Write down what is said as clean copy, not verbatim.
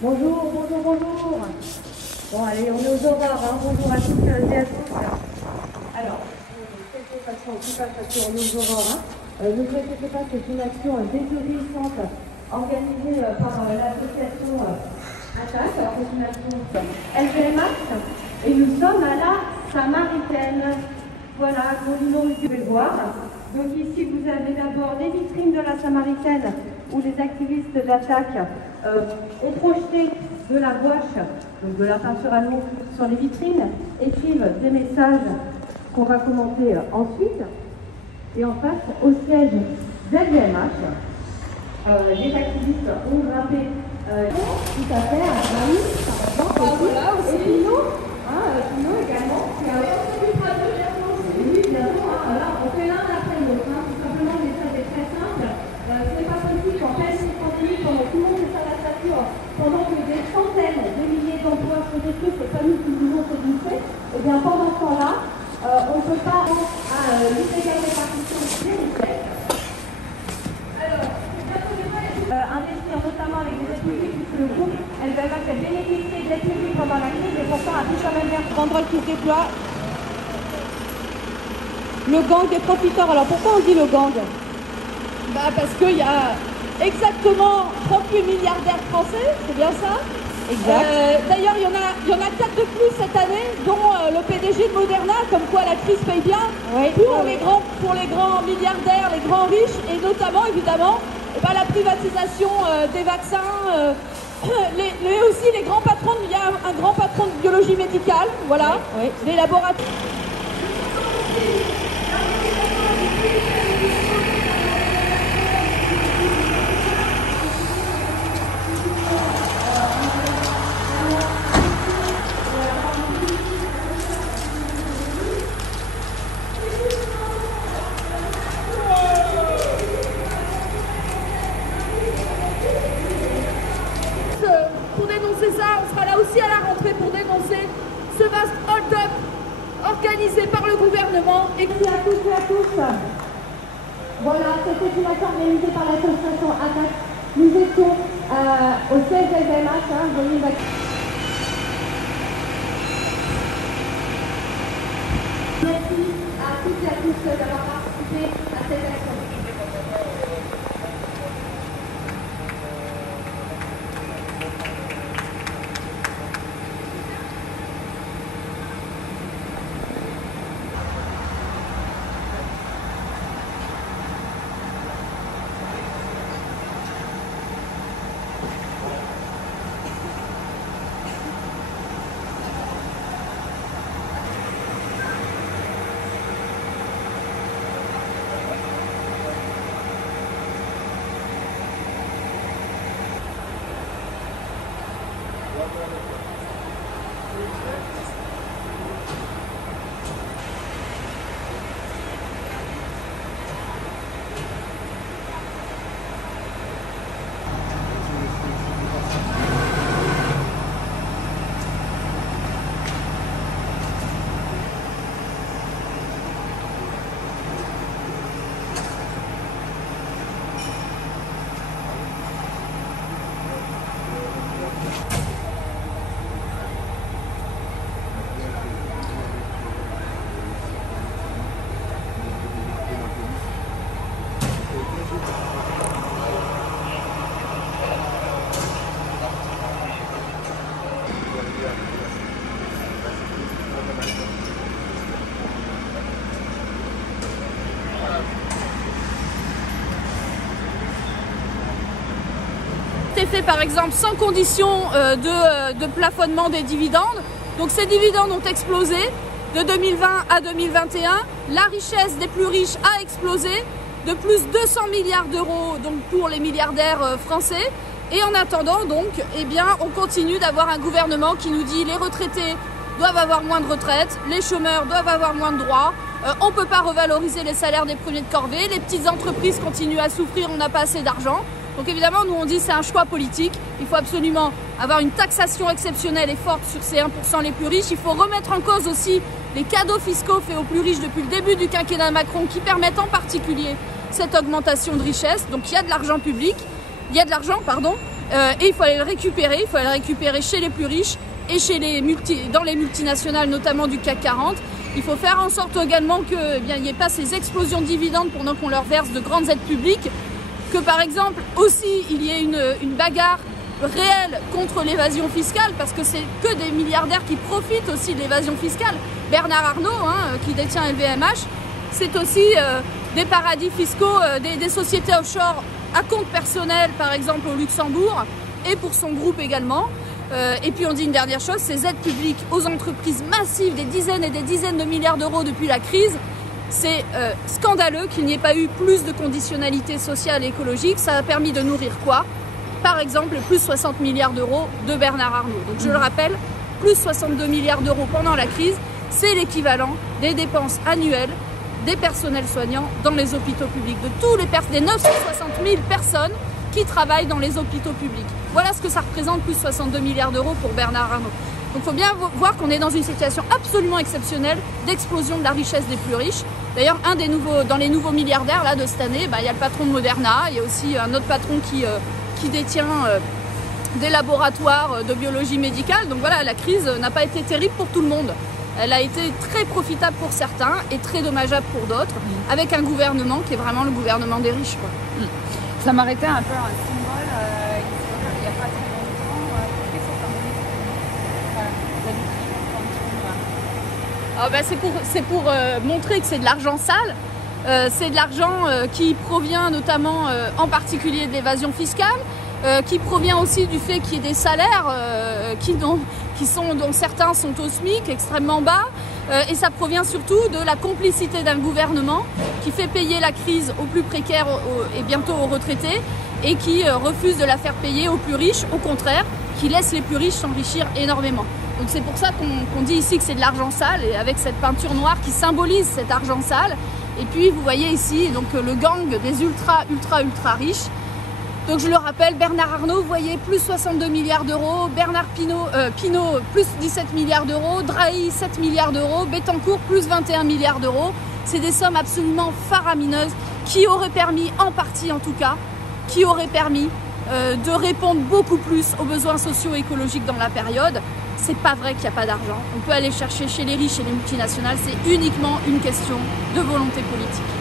Bonjour, bonjour, bonjour. Bon, allez, on est aux aurores, hein. Bonjour à toutes et à tous. Alors, cette façon, on est aux aurores, hein. Ne vous inquiétez pas, c'est une action désobéissante organisée par l'association ATTAC. Alors, c'est une action LVMH et nous sommes à la Samaritaine. Voilà, gros numéro, vous pouvez le voir. Donc ici, vous avez d'abord les vitrines de la Samaritaine où les activistes d'ATTAC ont projeté de la gouache, donc de la peinture à l'eau sur les vitrines, écrivent des messages qu'on va commenter ensuite. Et en face, au siège d'LVMH, les activistes ont grimpé tout à fait à Marie, par exemple, et Pinot, également. Oui, bientôt, alors on fait l'un après l'autre, tout simplement, le message est très simple. Ce n'est pas possible qu'en pleine 30 minutes, pendant tout le monde est à la stature, pendant que des centaines de milliers d'emplois sont détruits, c'est pas nous qui nous avons fait, et bien pendant ce temps-là, on ne peut pas à l'illégale répartition des richesses. Alors, investir notamment avec des aides publiques, puisque le groupe LVMH a bénéficié de l'aide publique pendant la crise, et pourtant a pu quand même faire banderole qui se déploie. Le gang des profiteurs. Alors pourquoi on dit le gang? Parce qu'il y a exactement 38 milliardaires français, c'est bien ça? Exact. D'ailleurs, il y en a 4 de plus cette année, dont le PDG de Moderna, comme quoi la crise paye bien, oui, pour les grands milliardaires, les grands riches, et notamment, évidemment, la privatisation des vaccins, aussi les grands patrons, il y a un grand patron de biologie médicale, voilà, oui. Des laboratoires. Pour dénoncer ça, on sera là aussi à la rentrée pour dénoncer ce vaste hold-up organisé par le gouvernement. Et merci à toutes et à tous. Voilà, c'était une action organisée par l'association ATTAC. Nous étions au siège LVMH, vous voyez la... Merci à toutes et à tous d'avoir participé à cette action. Fait par exemple sans condition de plafonnement des dividendes. Donc ces dividendes ont explosé de 2020 à 2021. La richesse des plus riches a explosé de plus 200 milliards d'euros donc pour les milliardaires français. Et en attendant donc, eh bien, on continue d'avoir un gouvernement qui nous dit les retraités doivent avoir moins de retraite, les chômeurs doivent avoir moins de droits, on ne peut pas revaloriser les salaires des premiers de corvée, les petites entreprises continuent à souffrir, on n'a pas assez d'argent. Donc évidemment, nous on dit c'est un choix politique, il faut absolument avoir une taxation exceptionnelle et forte sur ces 1% les plus riches. Il faut remettre en cause aussi les cadeaux fiscaux faits aux plus riches depuis le début du quinquennat Macron qui permettent en particulier cette augmentation de richesse. Donc il y a de l'argent public, il y a de l'argent, pardon, et il faut aller le récupérer chez les plus riches et chez dans les multinationales, notamment du CAC 40. Il faut faire en sorte également qu'il n'y ait pas ces explosions de dividendes pendant qu'on leur verse de grandes aides publiques, que par exemple aussi il y ait une bagarre réelle contre l'évasion fiscale, parce que c'est que des milliardaires qui profitent aussi de l'évasion fiscale. Bernard Arnault, qui détient LVMH, c'est aussi des paradis fiscaux, des sociétés offshore à compte personnel, par exemple au Luxembourg, et pour son groupe également. Et puis on dit une dernière chose, ces aides publiques aux entreprises massives, des dizaines et des dizaines de milliards d'euros depuis la crise, c'est scandaleux qu'il n'y ait pas eu plus de conditionnalité sociale et écologique. Ça a permis de nourrir quoi? Par exemple, plus 60 milliards d'euros de Bernard Arnault. Donc je le rappelle, plus 62 milliards d'euros pendant la crise, c'est l'équivalent des dépenses annuelles des personnels soignants dans les hôpitaux publics, de tous des 960 000 personnes qui travaillent dans les hôpitaux publics. Voilà ce que ça représente, plus 62 milliards d'euros pour Bernard Arnault. Donc il faut bien voir qu'on est dans une situation absolument exceptionnelle d'explosion de la richesse des plus riches. D'ailleurs, dans les nouveaux milliardaires là, de cette année, il y a le patron de Moderna, il y a aussi un autre patron qui détient des laboratoires de biologie médicale. Donc voilà, la crise n'a pas été terrible pour tout le monde. Elle a été très profitable pour certains et très dommageable pour d'autres, avec un gouvernement qui est vraiment le gouvernement des riches, quoi. Ça m'arrêtait un peu un symbole, il n'y a pas très longtemps. C'est pour montrer que c'est de l'argent sale. C'est de l'argent qui provient notamment en particulier de l'évasion fiscale, qui provient aussi du fait qu'il y ait des salaires dont certains sont au SMIC, extrêmement bas, et ça provient surtout de la complicité d'un gouvernement qui fait payer la crise aux plus précaires et bientôt aux retraités, et qui refuse de la faire payer aux plus riches, au contraire, qui laisse les plus riches s'enrichir énormément. Donc c'est pour ça qu'on dit ici que c'est de l'argent sale, et avec cette peinture noire qui symbolise cet argent sale. Et puis vous voyez ici donc le gang des ultra riches. Donc je le rappelle, Bernard Arnault, vous voyez, plus 62 milliards d'euros, Bernard Pinault, plus 17 milliards d'euros, Drahi, 7 milliards d'euros, Bettencourt, plus 21 milliards d'euros. C'est des sommes absolument faramineuses qui auraient permis, en partie en tout cas, de répondre beaucoup plus aux besoins sociaux et écologiques dans la période. C'est pas vrai qu'il n'y a pas d'argent. On peut aller chercher chez les riches et les multinationales, c'est uniquement une question de volonté politique.